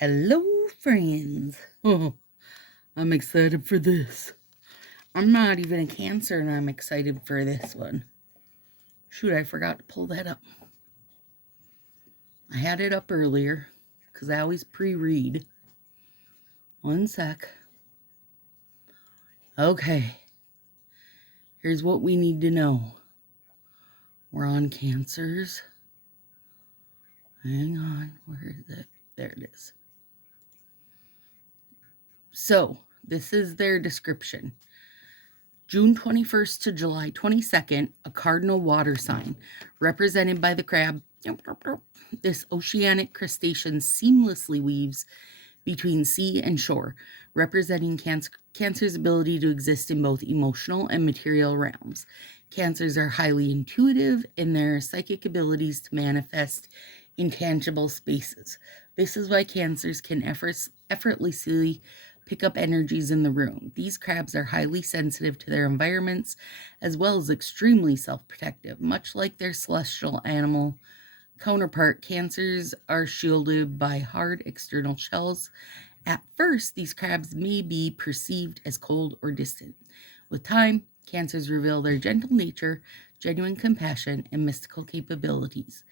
Hello, friends. Oh, I'm excited for this. I'm not even a Cancer, and I'm excited for this one. Shoot, I forgot to pull that up. I had it up earlier, because I always pre-read. One sec. Okay. Here's what we need to know. We're on Cancers. Hang on. Where is it? There it is. So, this is their description. June 21st to July 22nd, a cardinal water sign, represented by the crab. This oceanic crustacean seamlessly weaves between sea and shore, representing Cancer's ability to exist in both emotional and material realms. Cancers are highly intuitive in their psychic abilities to manifest intangible spaces. This is why Cancers can effortlessly pick up energies in the room. These crabs are highly sensitive to their environments, as well as extremely self-protective. Much like their celestial animal counterpart, Cancers are shielded by hard external shells. At first, these crabs may be perceived as cold or distant. With time, Cancers reveal their gentle nature, genuine compassion, and mystical capabilities.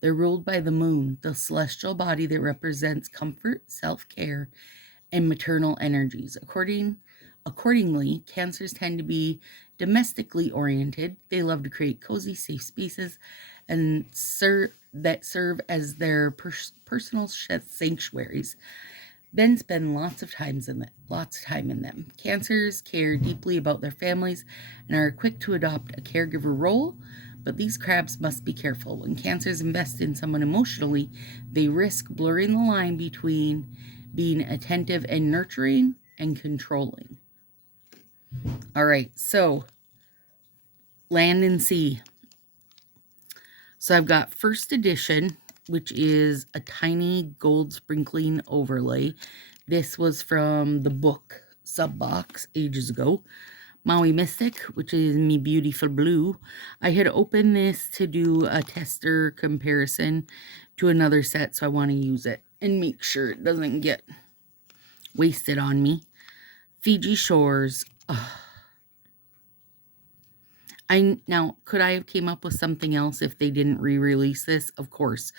They're ruled by the moon, the celestial body that represents comfort, self-care, and maternal energies. Accordingly, Cancers tend to be domestically oriented. They love to create cozy, safe spaces and that serve as their personal sanctuaries, then spend lots of time in them. Cancers care deeply about their families and are quick to adopt a caregiver role, but these crabs must be careful. When Cancers invest in someone emotionally, they risk blurring the line between being attentive and nurturing and controlling. All right, so land and sea. So I've got first edition, which is a tiny gold sprinkling overlay. This was from the book Subbox ages ago. Maui Mystic, which is me beautiful blue. I had opened this to do a tester comparison to another set, so I want to use it and make sure it doesn't get wasted on me. Fiji Shores. Now, could I have came up with something else if they didn't re-release this? Of course.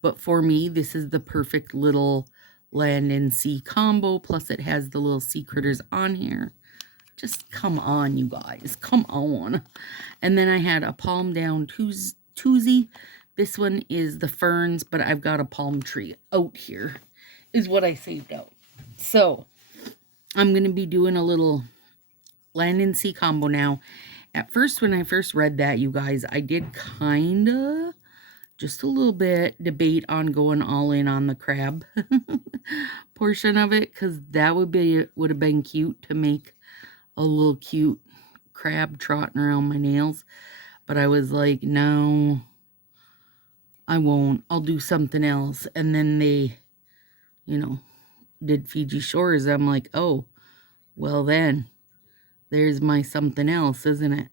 But for me, this is the perfect little land and sea combo. Plus, it has the little sea critters on here. Just come on, you guys. Come on. And then I had a palm down toozy. This one is the ferns, but I've got a palm tree out here, is what I saved out. So, I'm going to be doing a little land and sea combo now. At first, when I first read that, you guys, I did kind of, just a little bit, debate on going all in on the crab portion of it, because that would have been cute to make a little cute crab trotting around my nails. But I was like, no, I won't. I'll do something else. And then they, did Fiji Shores. I'm like, oh, well then, there's my something else, isn't it?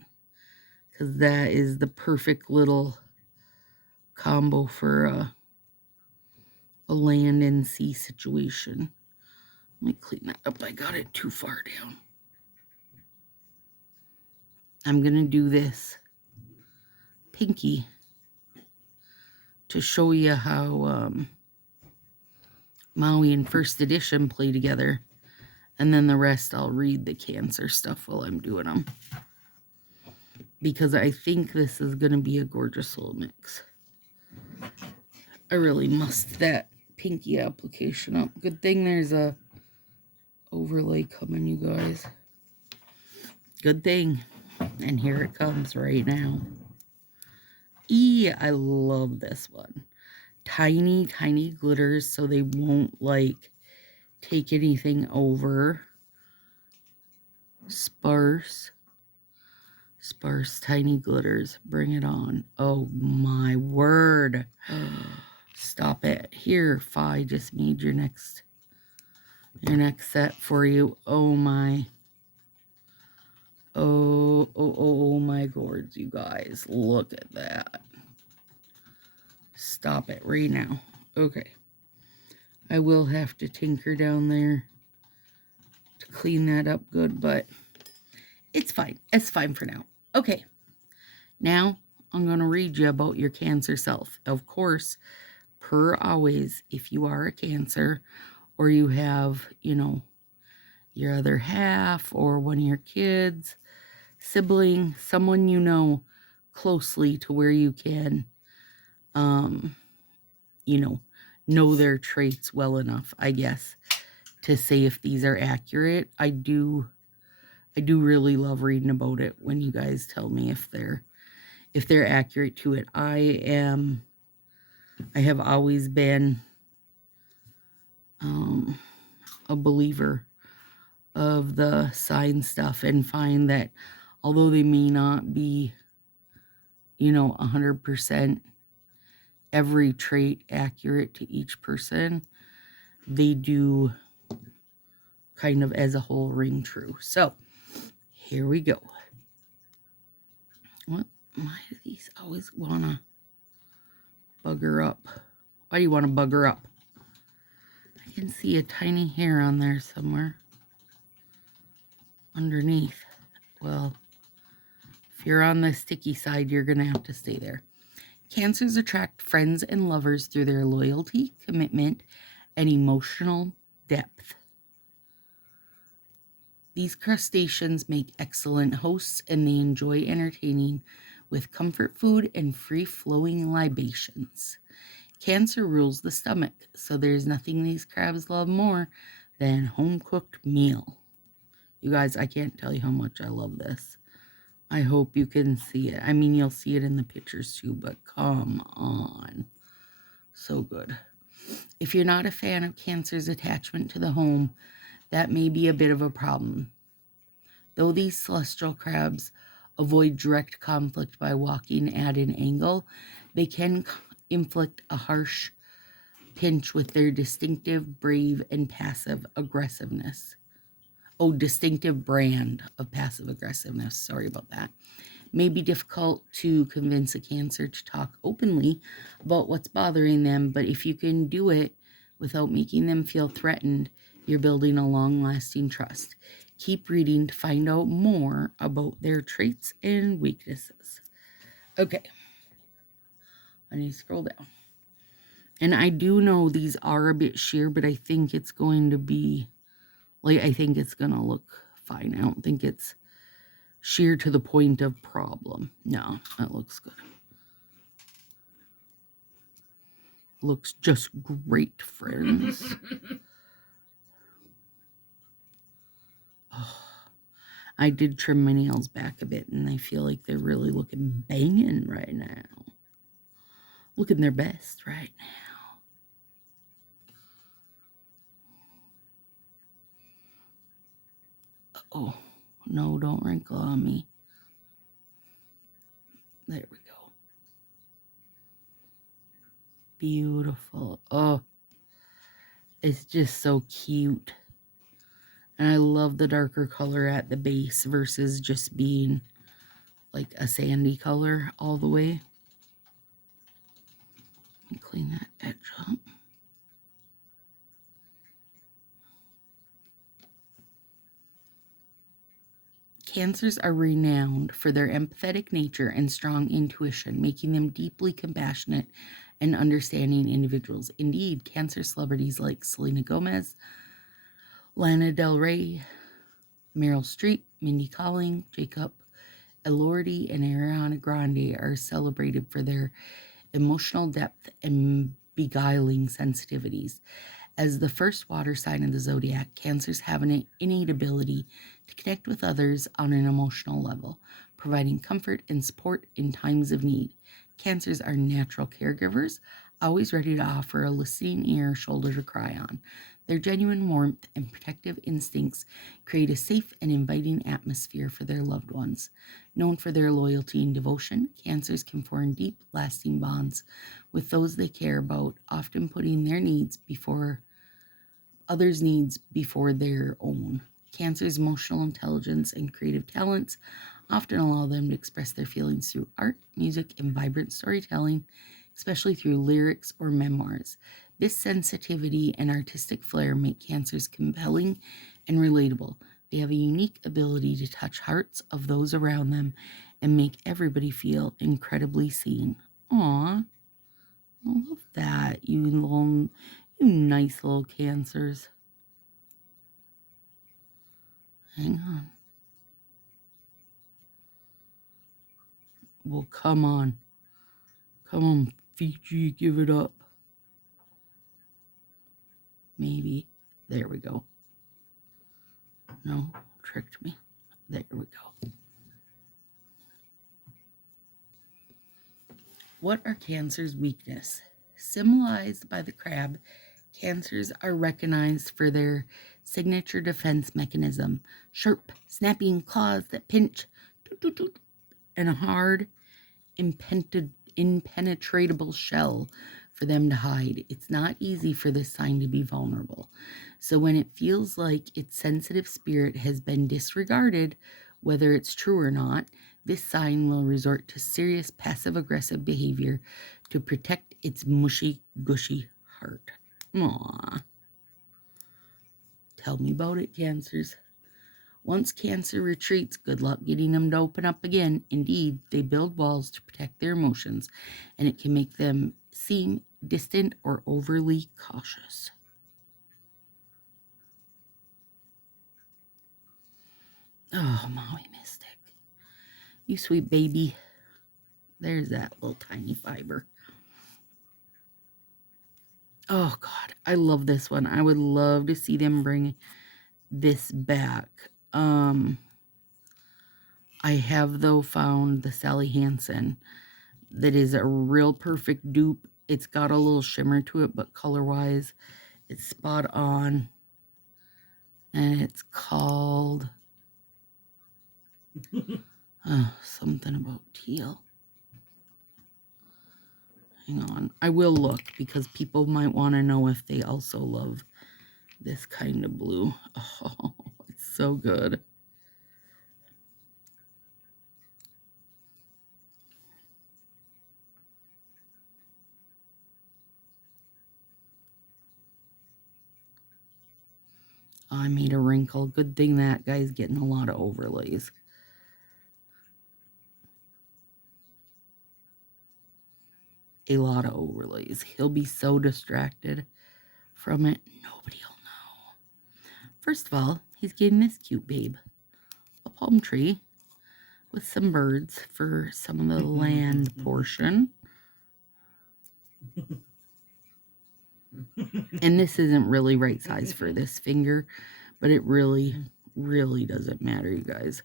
Because that is the perfect little combo for a land and sea situation. Let me clean that up. I got it too far down. I'm going to do this pinky to show you how Maui and first edition play together. And then the rest, I'll read the Cancer stuff while I'm doing them. Because I think this is going to be a gorgeous little mix. I really mussed that pinky application up. Good thing there's a overlay coming, you guys. Good thing. And here it comes right now. I love this one. Tiny, tiny glitters so they won't, take anything over. Sparse, tiny glitters. Bring it on. Oh, my word. Stop it. Here, Fi just made your next set for you. Oh, my. Oh, my gourds, you guys. Look at that. Stop it right now. Okay. I will have to tinker down there to clean that up good, but it's fine. It's fine for now. Okay, now I'm going to read you about your Cancer self. Of course, per always, if you are a Cancer or you have, your other half or one of your kids, sibling, someone you know closely to where you can, know their traits well enough, I guess, to say if these are accurate. I do really love reading about it when you guys tell me if they're accurate to it. I have always been a believer of the sign stuff and find that although they may not be 100% every trait accurate to each person, they do kind of as a whole ring true. So here we go. What? Why do these always want to bugger up? Why do you want to bugger up? I can see a tiny hair on there somewhere underneath. Well, if you're on the sticky side, you're going to have to stay there. Cancers attract friends and lovers through their loyalty, commitment, and emotional depth. These crustaceans make excellent hosts, and they enjoy entertaining with comfort food and free-flowing libations. Cancer rules the stomach, so there's nothing these crabs love more than home-cooked meal. You guys, I can't tell you how much I love this. I hope you can see it. I mean, you'll see it in the pictures too, but come on. So good. If you're not a fan of Cancer's attachment to the home, that may be a bit of a problem. Though these celestial crabs avoid direct conflict by walking at an angle, they can inflict a harsh pinch with their distinctive, brave, and passive aggressiveness. Oh, distinctive brand of passive aggressiveness. Sorry about that. May be difficult to convince a Cancer to talk openly about what's bothering them, but if you can do it without making them feel threatened, you're building a long-lasting trust. Keep reading to find out more about their traits and weaknesses. Okay. I need to scroll down. And I do know these are a bit sheer, but I think it's going to be, I think it's going to look fine. I don't think it's sheer to the point of problem. No, that looks good. Looks just great, friends. Oh, I did trim my nails back a bit, and I feel like they're really looking banging right now. Looking their best right now. Oh, no, don't wrinkle on me. There we go. Beautiful. Oh, it's just so cute. And I love the darker color at the base versus just being like a sandy color all the way. Let me clean that edge up. Cancers are renowned for their empathetic nature and strong intuition, making them deeply compassionate and understanding individuals. Indeed, Cancer celebrities like Selena Gomez, Lana Del Rey, Meryl Streep, Mindy Kaling, Jacob Elordi, and Ariana Grande are celebrated for their emotional depth and beguiling sensitivities. As the first water sign of the zodiac, Cancers have an innate ability to connect with others on an emotional level, providing comfort and support in times of need. Cancers are natural caregivers, always ready to offer a listening ear, shoulder to cry on. Their genuine warmth and protective instincts create a safe and inviting atmosphere for their loved ones. Known for their loyalty and devotion, Cancers can form deep, lasting bonds with those they care about, often putting their needs before others' needs before their own. Cancer's emotional intelligence and creative talents often allow them to express their feelings through art, music, and vibrant storytelling, especially through lyrics or memoirs. This sensitivity and artistic flair make cancers compelling and relatable. They have a unique ability to touch hearts of those around them and make everybody feel incredibly seen. Aw, I love that, you nice little cancers. Hang on. Well, come on. Come on, Fiji, give it up. Maybe. There we go. No, tricked me. There we go. What are cancers' weakness? Symbolized by the crab, cancers are recognized for their signature defense mechanism: sharp, snapping claws that pinch, toot, toot, toot, and a hard, impenetrable shell for them to hide. It's not easy for this sign to be vulnerable. So when it feels like its sensitive spirit has been disregarded, whether it's true or not, this sign will resort to serious passive-aggressive behavior to protect its mushy, gushy heart. Aww. Tell me about it, cancers. Once cancer retreats, good luck getting them to open up again. Indeed, they build walls to protect their emotions, and it can make them seem distant or overly cautious. Oh, Maui Mystic. You sweet baby. There's that little tiny fiber. Oh, God. I love this one. I would love to see them bring this back. I have, though, found the Sally Hansen that is a real perfect dupe. It's got a little shimmer to it, but color-wise, it's spot on. And it's called something about teal. Hang on. I will look because people might want to know if they also love this kind of blue. Oh, it's so good. Oh, I made a wrinkle. Good thing that guy's getting a lot of overlays. A lot of overlays. He'll be so distracted from it, nobody'll know. First of all, he's getting this cute babe. A palm tree with some birds for some of the land portion. And this isn't really right size for this finger, but it really, really doesn't matter, you guys.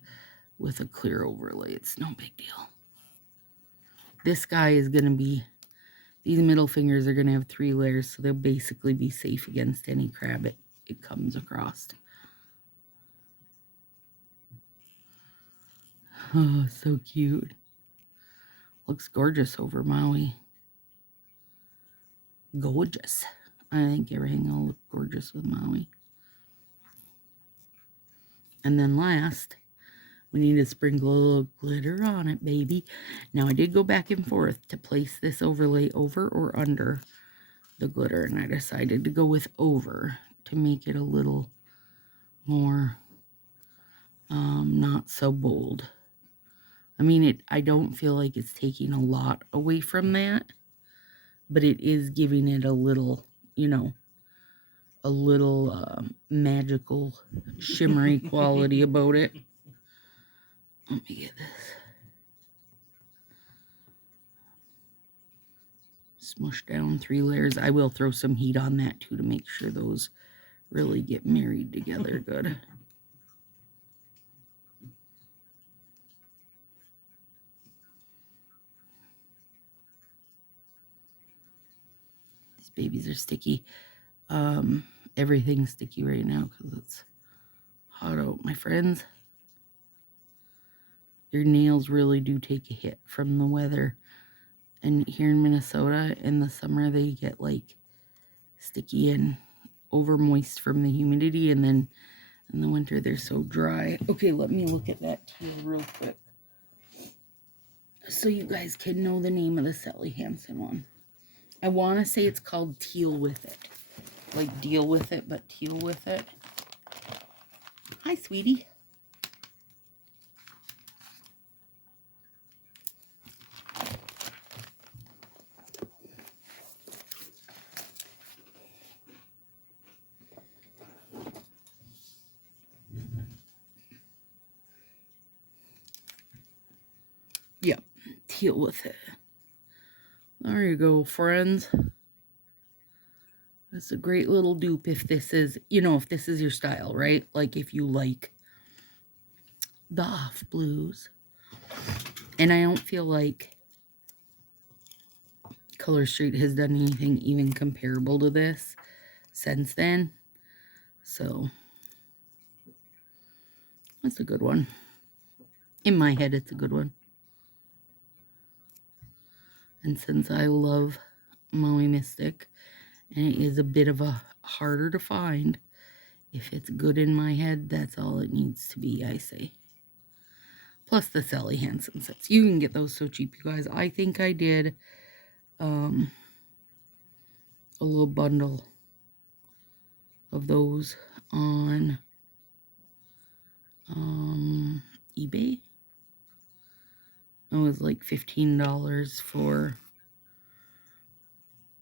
With a clear overlay, it's no big deal. This guy is going to be, these middle fingers are going to have 3 layers, so they'll basically be safe against any crab it comes across. Oh, so cute. Looks gorgeous over Maui. Gorgeous. I think everything will look gorgeous with Maui. And then last, we need to sprinkle a little glitter on it, baby. Now, I did go back and forth to place this overlay over or under the glitter, and I decided to go with over to make it a little more not so bold. I mean, I don't feel like it's taking a lot away from that, but it is giving it a little, you know, a little magical, shimmery quality about it. Let me get this. Smush down 3 layers. I will throw some heat on that too to make sure those really get married together good. These babies are sticky. Everything's sticky right now because it's hot out, my friends. Your nails really do take a hit from the weather. And here in Minnesota, in the summer, they get like sticky and over moist from the humidity, and then in the winter, they're so dry. Okay, let me look at that teal real quick so you guys can know the name of the Sally Hansen one. I want to say it's called Teal With It. Like deal with it, but teal with it. Hi, sweetie. Yep, teal with it. There you go, friends. It's a great little dupe if this is, if this is your style, right? Like if you like the off blues. And I don't feel like Color Street has done anything even comparable to this since then. So, that's a good one. In my head, it's a good one. And since I love Maui Mystic, and it is a bit of a harder to find, if it's good in my head, that's all it needs to be, I say. Plus the Sally Hansen sets. You can get those so cheap, you guys. I think I did a little bundle of those on eBay. It was like $15 for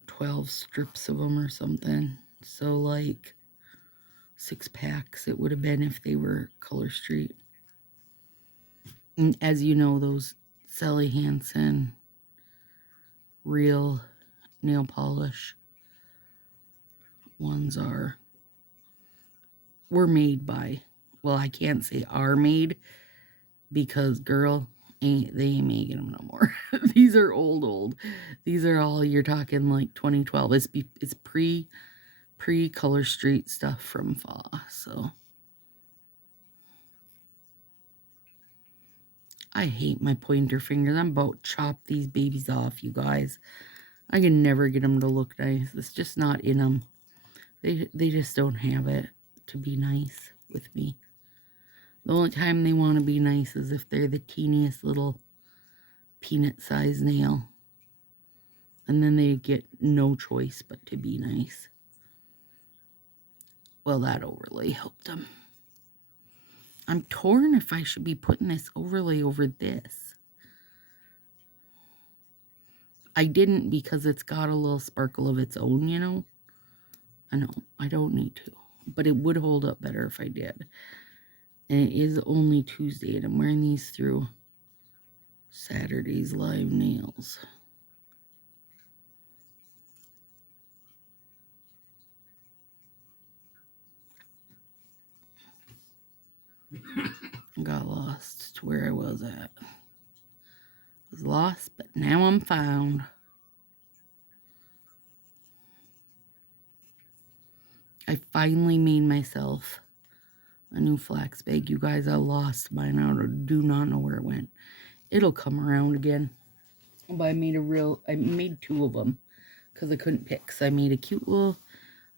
12 strips of them or something. So like 6 packs it would have been if they were Color Street. And as you know, those Sally Hansen real nail polish ones were made by, well, I can't say are made because girl, they ain't making them no more. These are old. These are all, you're talking like 2012. It's pre Color Street stuff from Fa. So I hate my pointer fingers. I'm about to chop these babies off, you guys. I can never get them to look nice. It's just not in them. They just don't have it to be nice with me. The only time they want to be nice is if they're the teeniest little peanut-sized nail. And then they get no choice but to be nice. Well, that overlay helped them. I'm torn if I should be putting this overlay over this. I didn't because it's got a little sparkle of its own, you know. I know, I don't need to. But it would hold up better if I did. And it is only Tuesday, and I'm wearing these through Saturday's live nails. Got lost to where I was at. Was lost, but now I'm found. I finally made myself a new flax bag. You guys, I lost mine out or do not know where it went. It'll come around again. But I made 2 of them because I couldn't pick. So I made a cute little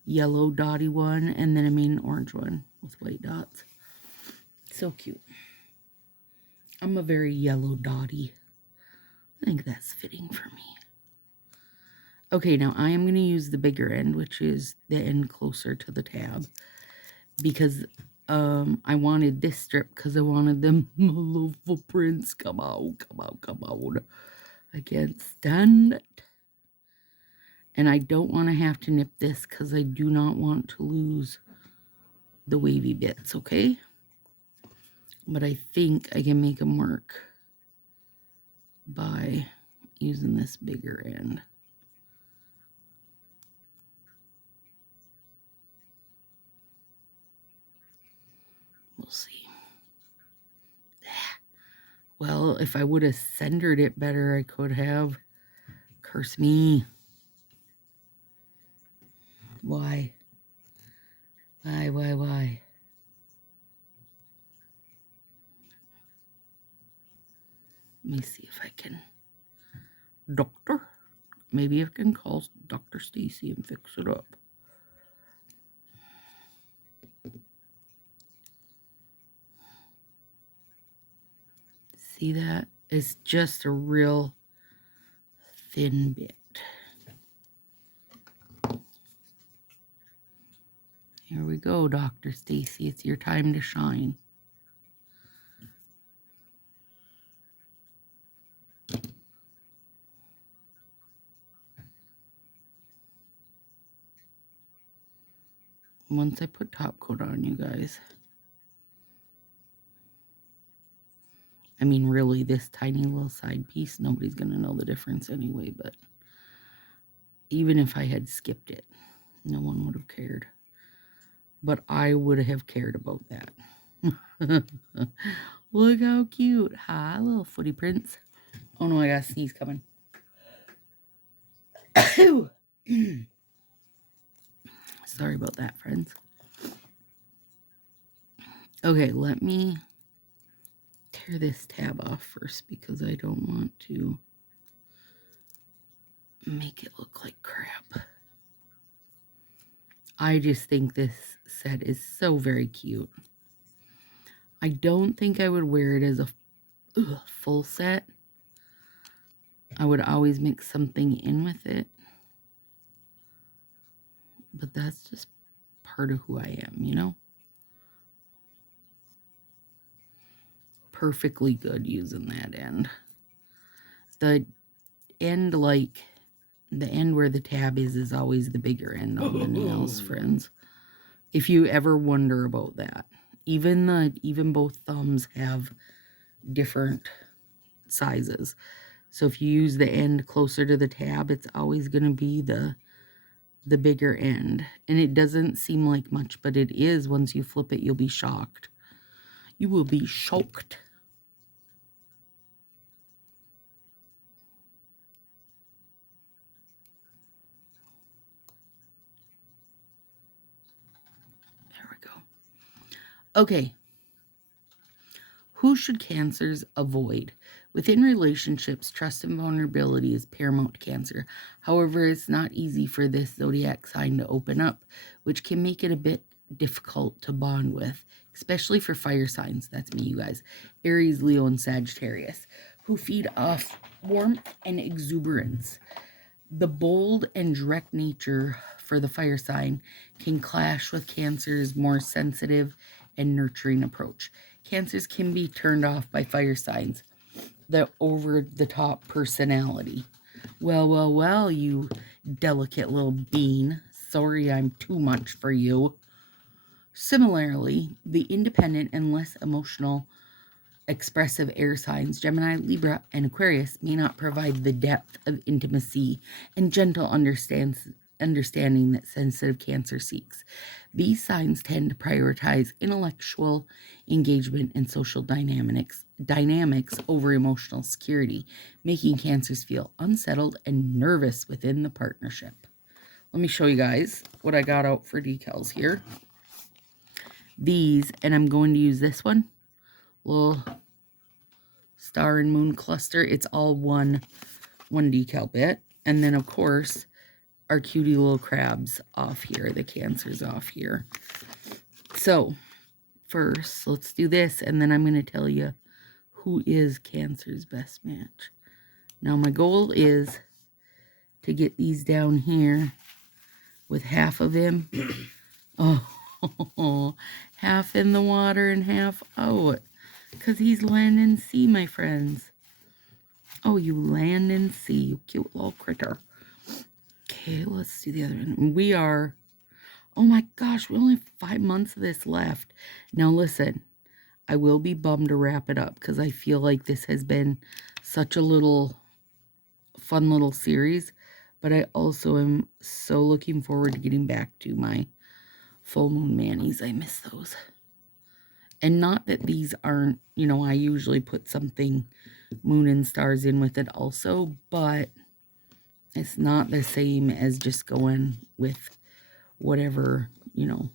yellow dotty one, and then I made an orange one with white dots. So cute. I'm a very yellow dotty. I think that's fitting for me. Okay, now I am going to use the bigger end, which is the end closer to the tab, because I wanted this strip because I wanted them little footprints. Come on. I can't stand it. And I don't want to have to nip this because I do not want to lose the wavy bits, okay? But I think I can make them work by using this bigger end. We'll see. Well, if I would have centered it better, I could have. Curse me. Why? Why? Let me see if I can. Doctor? Maybe I can call Dr. Stacy and fix it up. See that? It's just a real thin bit. Here we go, Dr. Stacy. It's your time to shine. Once I put top coat on, you guys. I mean, really, this tiny little side piece, nobody's going to know the difference anyway, but even if I had skipped it, no one would have cared. But I would have cared about that. Look how cute. Hi, little footy prints. Oh no, I got a sneeze coming. Sorry about that, friends. Okay, let me tear this tab off first because I don't want to make it look like crap. I just think this set is so very cute. I don't think I would wear it as a full set. I would always mix something in with it. But that's just part of who I am, you know? Perfectly good using that end. The end, like, the end where the tab is always the bigger end on the nails, friends. If you ever wonder about that. Even both thumbs have different sizes. So if you use the end closer to the tab, it's always going to be the bigger end. And it doesn't seem like much, but it is. Once you flip it, you'll be shocked. You will be shocked. There we go. Okay. Who should Cancers avoid? Within relationships, trust and vulnerability is paramount to Cancer. However, it's not easy for this zodiac sign to open up, which can make it a bit difficult to bond with, especially for fire signs. That's me, you guys. Aries, Leo, and Sagittarius, who feed off warmth and exuberance. The bold and direct nature for the fire sign can clash with Cancer's more sensitive and nurturing approach. Cancers can be turned off by fire signs, the over-the-top personality. Well, you delicate little bean. Sorry I'm too much for you. Similarly, the independent and less emotional, expressive air signs, Gemini, Libra, and Aquarius, may not provide the depth of intimacy and gentle understanding that sensitive Cancer seeks. These signs tend to prioritize intellectual engagement and social dynamics over emotional security, making Cancers feel unsettled and nervous within the partnership. Let me show you guys what I got out for decals here. These, and I'm going to use this one, little star and moon cluster. It's all one decal bit. And then, of course, our cutie little crabs off here, the Cancers off here. So, first, let's do this, and then I'm going to tell you who is Cancer's best match. Now, my goal is to get these down here with half of him. Oh, half in the water and half out. Because he's land and sea, my friends. Oh, you land and sea, you cute little critter. Okay, let's do the other one. We are, oh my gosh, we only have 5 months of this left. Now listen, I will be bummed to wrap it up because I feel like this has been such a fun little series. But I also am so looking forward to getting back to my full moon manis. I miss those. And not that these aren't, you know, I usually put something moon and stars in with it also, but it's not the same as just going with whatever, you know,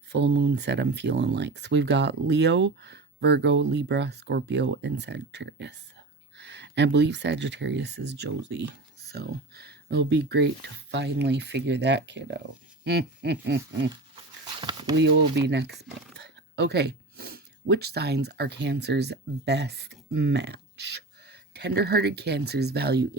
full moon set I'm feeling like. So we've got Leo, Virgo, Libra, Scorpio, and Sagittarius. And I believe Sagittarius is Josie. So it'll be great to finally figure that kid out. Leo will be next month. Okay. Which signs are Cancer's best match? Tender-hearted Cancers value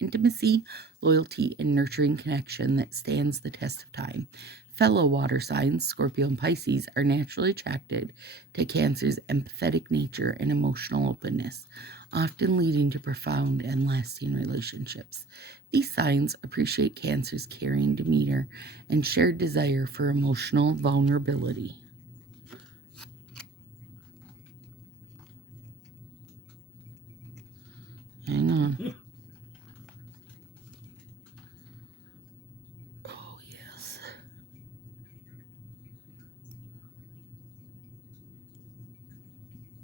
intimacy, loyalty, and nurturing connection that stands the test of time. Fellow water signs, Scorpio and Pisces, are naturally attracted to Cancer's empathetic nature and emotional openness, often leading to profound and lasting relationships. These signs appreciate Cancer's caring demeanor and shared desire for emotional vulnerability. Hang on. Oh, yes.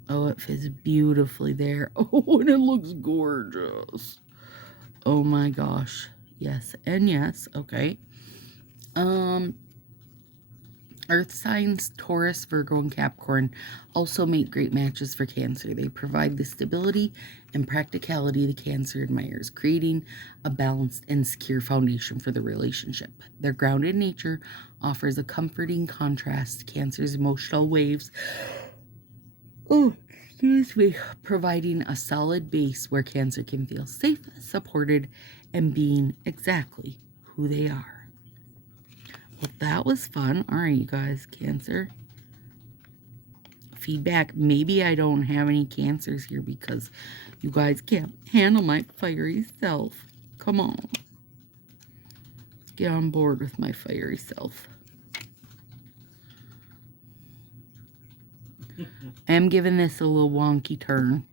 Oh, it fits beautifully there. Oh, and it looks gorgeous. Oh my gosh. Yes and yes. Okay. Earth signs Taurus, Virgo, and Capricorn also make great matches for Cancer. They provide the stability and practicality the Cancer admires, creating a balanced and secure foundation for the relationship. Their grounded nature offers a comforting contrast to Cancer's emotional waves. Oh, excuse me. Providing a solid base where Cancer can feel safe, supported, and being exactly who they are. Well, that was fun. All right, you guys, Cancer. Feedback. Maybe I don't have any Cancers here because you guys can't handle my fiery self. Come on. Get on board with my fiery self. I am giving this a little wonky turn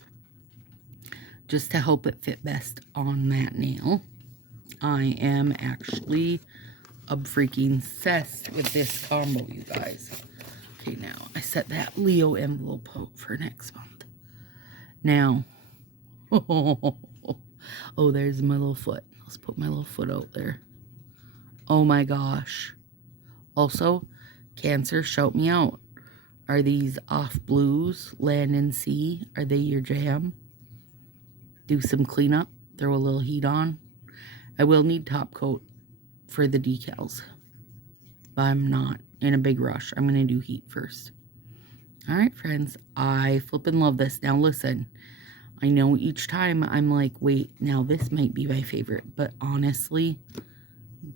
just to help it fit best on that nail. I am actually freaking obsessed with this combo, you guys. Okay, now I set that Leo envelope out for next month. Now, oh, there's my little foot. Let's put my little foot out there. Oh my gosh. Also, Cancer, shout me out. Are these off blues, land and sea? Are they your jam? Do some cleanup, throw a little heat on. I will need top coat for the decals, but I'm not in a big rush. I'm going to do heat first. All right, friends, I flippin' love this. Now listen, I know each time I'm like, wait, now this might be my favorite, but honestly,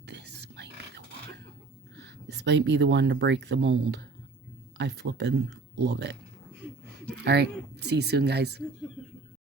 this might be the one. This might be the one to break the mold. I flippin' love it. All right, see you soon, guys.